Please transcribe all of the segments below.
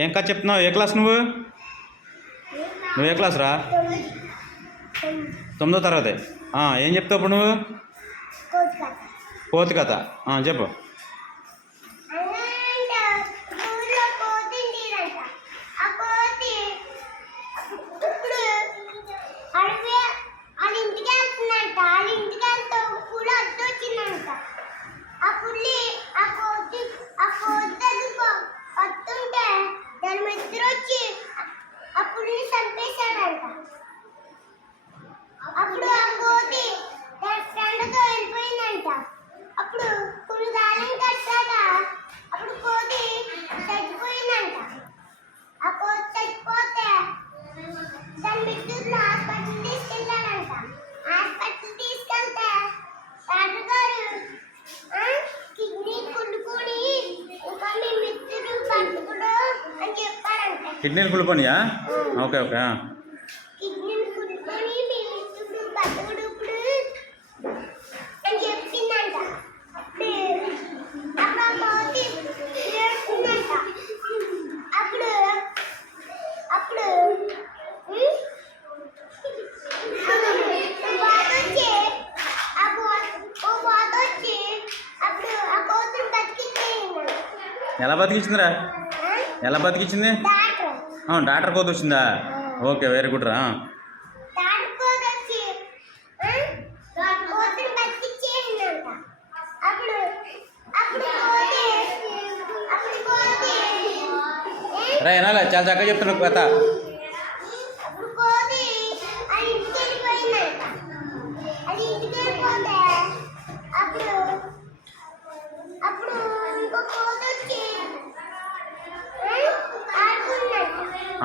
ఏం కథ చెప్తున్నావు? ఏ క్లాస్ నువ్వు ఏ క్లాస్ రా? 9వ తరగతి. ఏం చెప్తావు ఇప్పుడు నువ్వు? కోతి కథ చెప్పు. అప్పుడు ఆ కోతి తన ఫ్రెండ్తో వెళ్ళిపోయిందంట. అప్పుడు కొన్ని కాలం కట్టాక అప్పుడు కోతి చచ్చిపోయిందంట. ఆ కోతి చచ్చిపోతే దాని మిత్రులు హాస్పిటల్ తీసుకెళ్ళాడంట. హాస్పిటల్ తీసుకెళ్తే డాక్టర్ గారు కిడ్నీ కుళ్ళుకొని ఇంకా మీ మిత్రులు బతుకుడు అని చెప్పారంట. కిడ్నీలు కుళ్ళుకొనియా? Okay okay. కిడ్నీలు కుళ్ళుకొని మీ మిత్రుడు బతుకుడు ఇప్పుడు అని చెప్పిందంట. అప్పుడు ఆ కోతి ఏడుస్తుందంట. అప్పుడు అప్పుడు ఎలా బతికించిందిరా? ఎలా బతికించింది? డాక్టర్ కోతి వచ్చిందా? ఓకే, వెరీ గుడ్ రా. రా ఏనాలా చాలా చక్కగా చెప్తున్నావు కథ.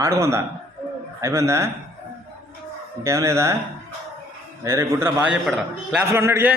ఆడుకుందా? అయిపోయిందా? ఇంకేం లేదా? వెరీ గుడ్ రా, బాగా చెప్పాడు రా. క్లాస్లో ఉన్నాడుగే.